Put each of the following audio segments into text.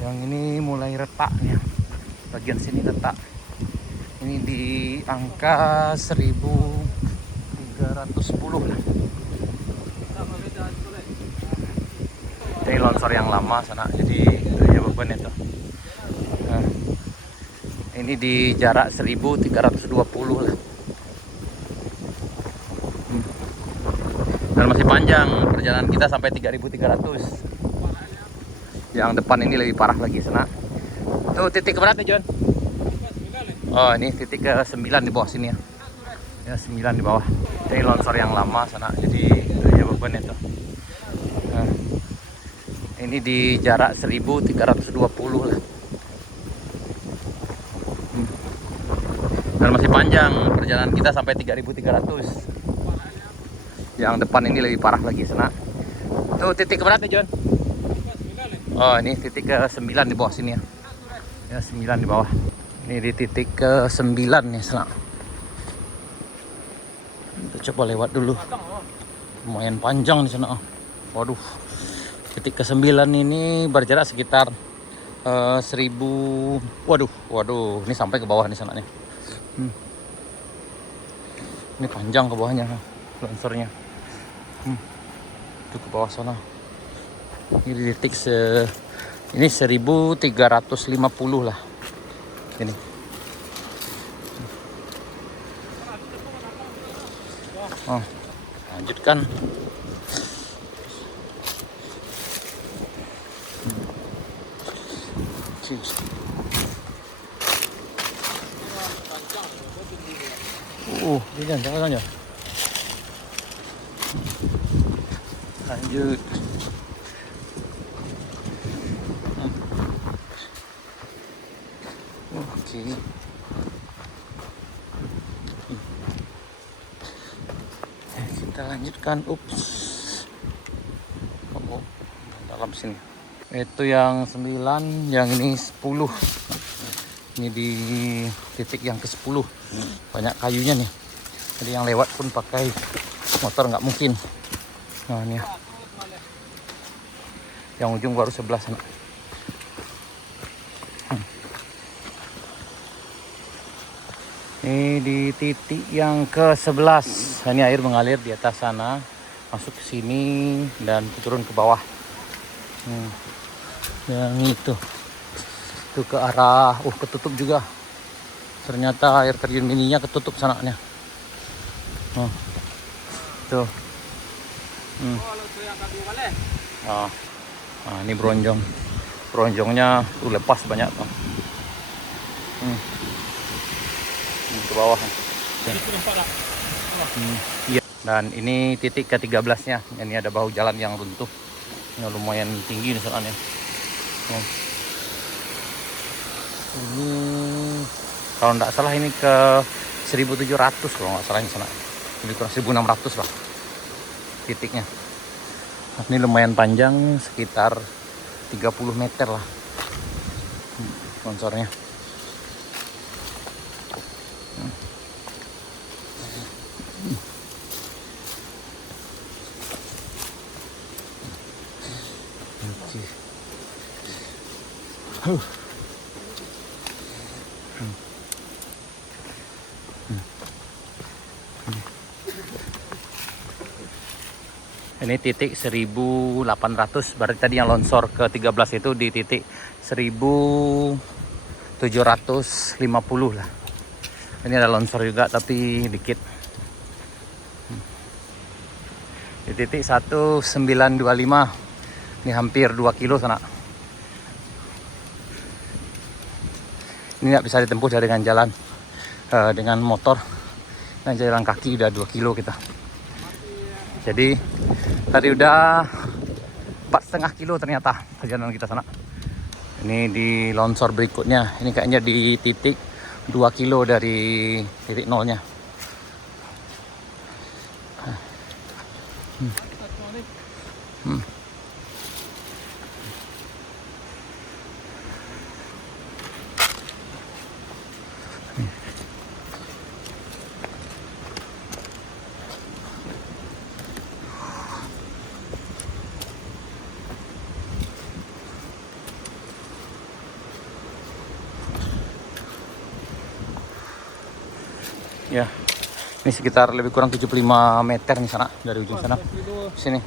Yang ini mulai retak nih, bagian sini retak. Ini di angka 1310 lah. Ini longsor yang lama sana, jadi ya beban itu. Nah, ini di jarak 1320 lah. Dan masih panjang perjalanan kita sampai 3300. Yang depan ini lebih parah lagi sana. Tuh titik keberapa nih John? Oh ini titik ke 9 di bawah sini ya. Ya 9 di bawah. Ini longsor yang lama sana, jadi ya beban itu. Nah, ini di jarak 1320 lah. Dan masih panjang perjalanan kita sampai 3300. Yang depan ini lebih parah lagi sana. Tuh titik keberapa nih John? Oh ini titik ke 9 di bawah sini ya. Ya 9 di bawah. Ini di titik ke 9 nih sana. Kita coba lewat dulu. Lumayan panjang di sana. Waduh. Titik ke 9 ini berjarak sekitar 1000. Waduh, ini sampai ke bawah nih sana nih. Ini panjang ke bawahnya longsornya. Itu ke bawah sana. Ini di titik ini 1350 lah. Ini. Oh, lanjutkan. Jangan ya. Lanjut. Oke. Kita lanjutkan. Ups. Oh, dalam sini. Itu yang 9, yang ini 10. Ini di titik yang ke-10. Banyak kayunya nih. Jadi yang lewat pun pakai motor nggak mungkin. Nah ini ya. Yang ujung baru sebelah sana. Ini di titik yang ke-11. Ini air mengalir di atas sana, masuk ke sini dan turun ke bawah. Yang itu ke arah, ketutup juga. Ternyata air terjun mininya ketutup sananya. Tuh. Nah, ini bronjongnya lepas banyak tuh. Ke bawah. Iya. Dan ini titik ke-13-nya. Ini ada bahu jalan yang runtuh. Ini lumayan tinggi nih soalnya. Ini kalau nggak salah ini ke 1700 kalau nggak salah ini sana. Lebih kurang 1600 lah titiknya. Ini lumayan panjang, sekitar 30 meter lah longsornya. Ini titik 1800, berarti tadi yang longsor ke 13 itu di titik 1750 lah. Ini ada longsor juga tapi dikit. Di titik 1925, ini hampir 2 kilo sana. Ini nggak bisa ditempuh dengan jalan, dengan motor. Dan jalan kaki udah 2 kilo kita. Jadi tadi udah 4,5 kilo ternyata perjalanan kita sana. Ini di longsor berikutnya. Ini kayaknya di titik 2 kilo dari titik nolnya. Ya, ini sekitar lebih kurang 75 meter nih sana dari ujung sana. Sini.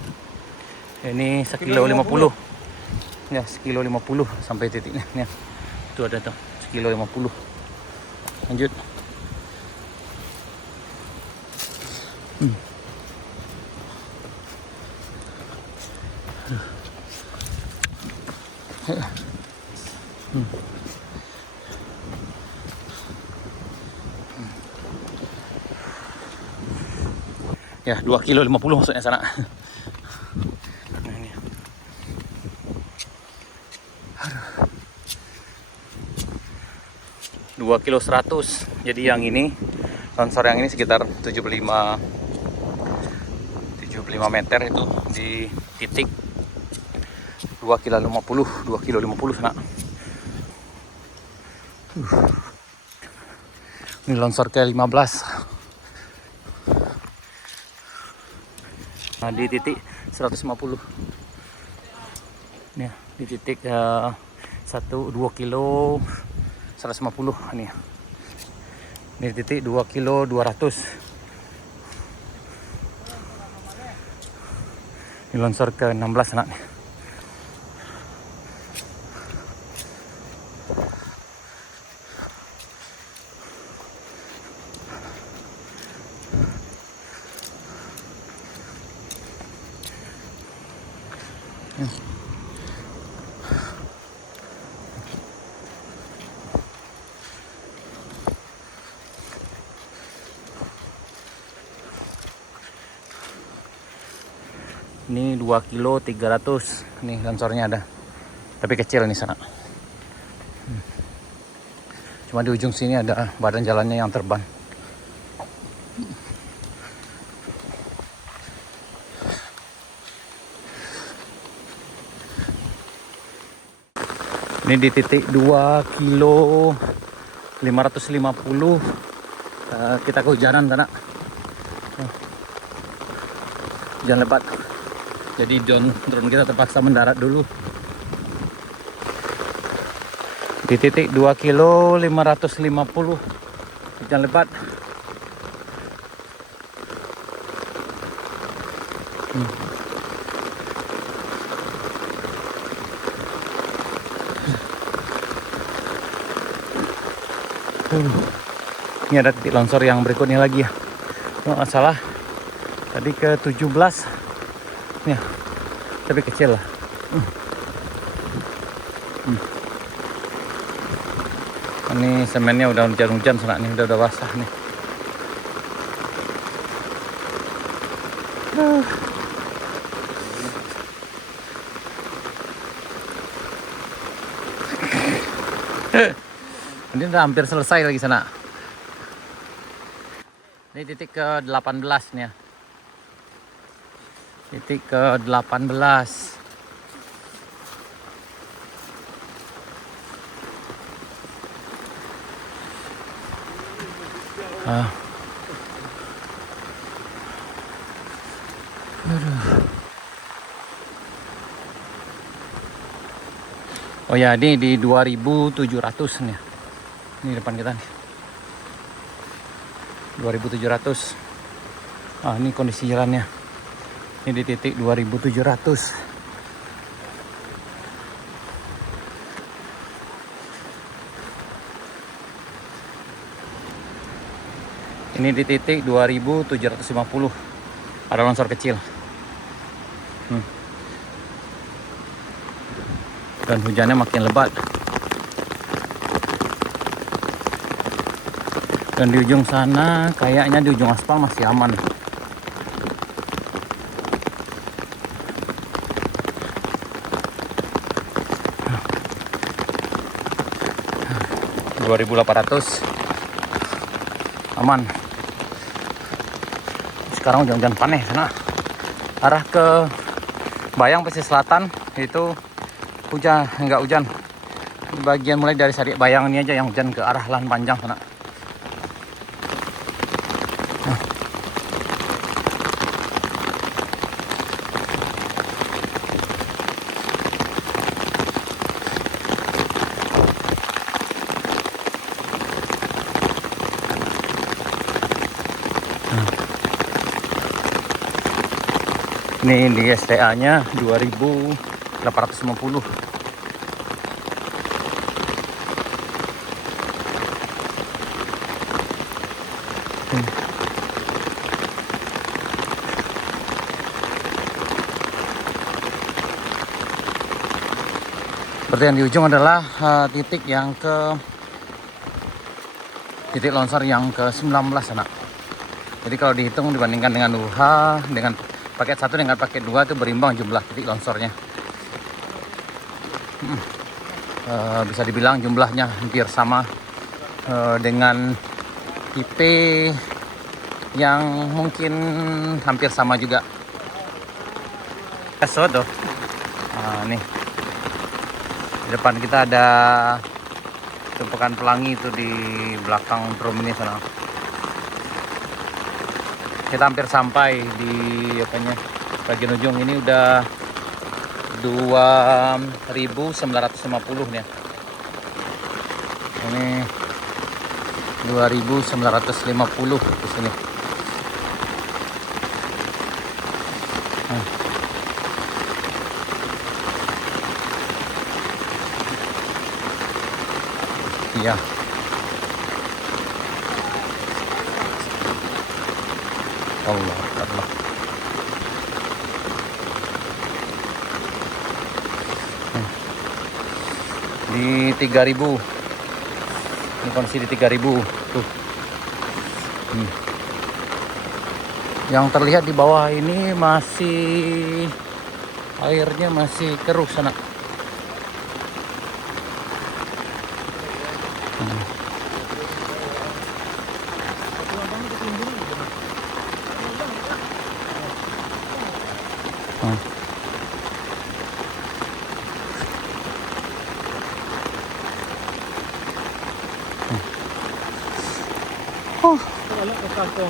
Ini sekilo 50. Ya, sekilo 50 sampai titiknya. Nih. Itu ada tuh, sekilo 50. Lanjut. Ya, 2 kilo 50 maksudnya sana. Nah, ini. 2 kilo 100. Jadi yang ini, longsor yang ini sekitar 75 meter itu di titik 2 kilo 50 sana. Ini longsor ke-15. Nah, di titik 150. Nih, di titik 2 kilo 150 ini. Ini titik 2 kilo 200. Ini longsor ke-16 nak. Ini 2 kilo 300. Nih longsornya ada. Tapi kecil nih sana. Cuma di ujung sini ada badan jalannya yang terban. Ini di titik 2 kilo 550. Kita kehujanan sana. Hujan lebat. Jadi drone kita terpaksa mendarat dulu. Di titik 2 kilo 550. Hujan lebat. Ini ada titik longsor yang berikutnya lagi ya. Oh, nggak salah. Tadi ke 17. Ya, tapi kecil lah. Ini semennya udah hujan-hujan sana nih, udah basah nih. Ini udah hampir selesai lagi sana. Ini titik ke-18 nih ya. Titik ke-18. Oh ya, ini di 2700 nih. Ini depan kita nih. 2700. Ini kondisi jalannya. Ini di titik 2700. Ini di titik 2750. Ada longsor kecil. Dan hujannya makin lebat. Dan di ujung sana kayaknya di ujung aspal masih aman. $2.800 aman. Sekarang hujan-hujan panas sana. Arah ke Bayang pesisir selatan itu hujan, enggak hujan. Bagian mulai dari Sadik Bayang ini aja yang hujan ke arah Lahan Panjang sana. Ini di STA nya 2850. Berarti yang di ujung adalah titik longsor yang ke-19 anak. Jadi kalau dihitung dibandingkan dengan UH dengan paket 1 dengan paket 2 itu berimbang jumlah titik longsornya. Bisa dibilang jumlahnya hampir sama dengan tipe yang mungkin hampir sama juga. Soto. Nih. Di depan kita ada tumpukan pelangi itu di belakang drum ini sana. Kita hampir sampai di bagian ujung ini udah 2950 nih. Ini 2950 di sini. Iya. Allah. Di 3000. Ini kondisi di 3000 tuh. Yang terlihat di bawah ini masih airnya masih keruh sana. Balok ke kanto.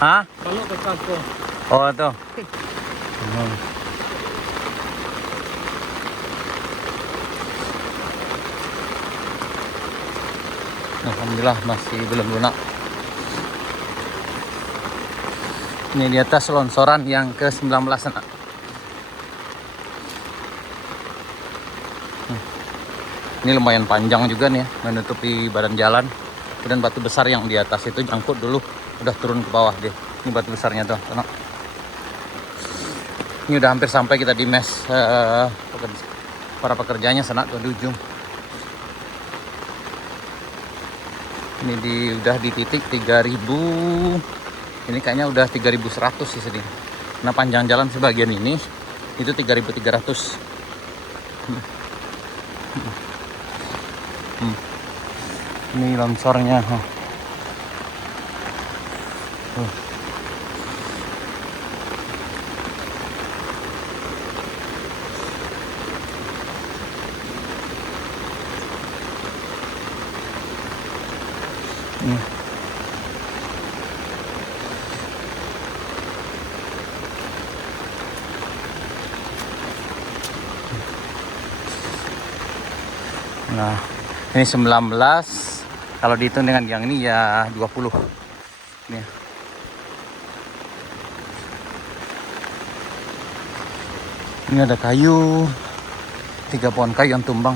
Hah? Balok ke kanto. Oh itu. Alhamdulillah masih belum lunak. Ini di atas longsoran yang ke-19 anak. Ini lumayan panjang juga nih ya, menutupi badan jalan. Dan batu besar yang di atas itu jangkut dulu, udah turun ke bawah deh. Ini batu besarnya tuh. Ini udah hampir sampai kita di mes para pekerjanya sana tuh di ujung. Ini udah di titik 3000. Ini kayaknya udah 3100 sih sedih. Nah panjang jalan sebagian ini itu 3300. Ini longsornya. Nah, ini 19. Kalau dihitung dengan yang ini ya 20. Nih. Ini ada kayu. 3 pohon kayu yang tumbang.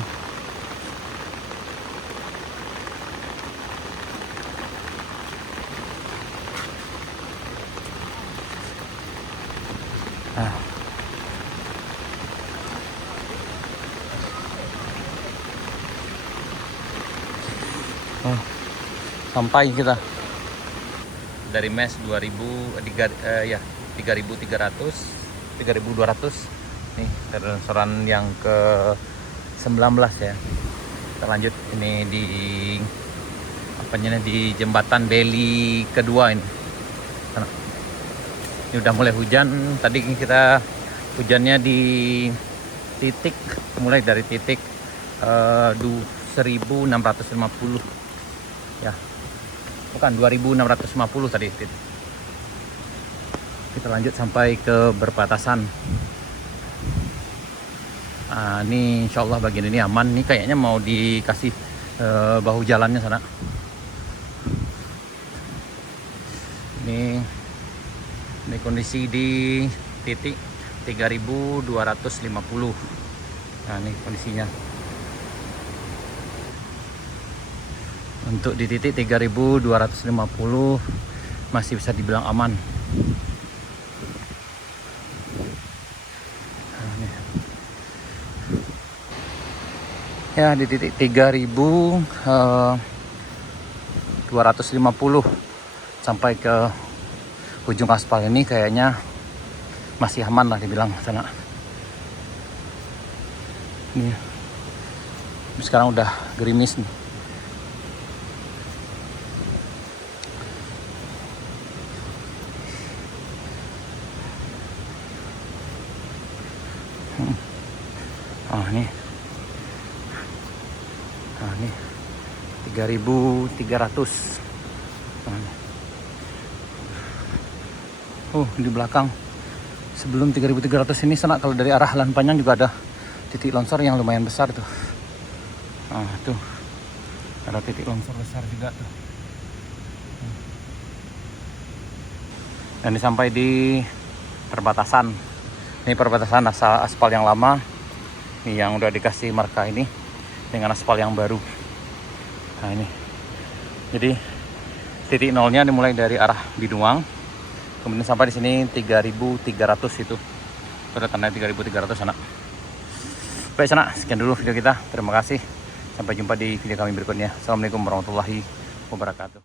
Sampai kita dari mes 3200 nih restoran yang ke 19 ya. Kita lanjut ini di jembatan Beli kedua ini. Ini udah mulai hujan. Tadi kita hujannya di titik mulai dari titik 1650 ya. Bukan 2650 tadi. Kita lanjut sampai ke perbatasan. Ini insya Allah bagian ini aman. Ini kayaknya mau dikasih bahu jalannya sana. Ini kondisi di titik 3.250. Nah ini kondisinya. Untuk di titik 3.250 masih bisa dibilang aman. Nah, ini. Ya di titik 3.250 sampai ke ujung aspal ini kayaknya masih aman lah dibilang sana. Ini sekarang udah gerimis nih. Ini. Nah, ini 3.300. Di belakang sebelum 3.300 ini sana kalau dari arah Lan Panjang juga ada titik longsor yang lumayan besar tuh. Nah, tuh ada titik longsor besar juga tuh. Dan ini sampai di perbatasan. Ini perbatasan aspal yang lama. Ini yang udah dikasih marka ini dengan aspal yang baru. Nah ini. Jadi titik nolnya dimulai dari arah Binuang. Kemudian sampai di sini 3.300 itu. Udah tanda 3.300 sana. Baik sana, sekian dulu video kita. Terima kasih. Sampai jumpa di video kami berikutnya. Assalamualaikum warahmatullahi wabarakatuh.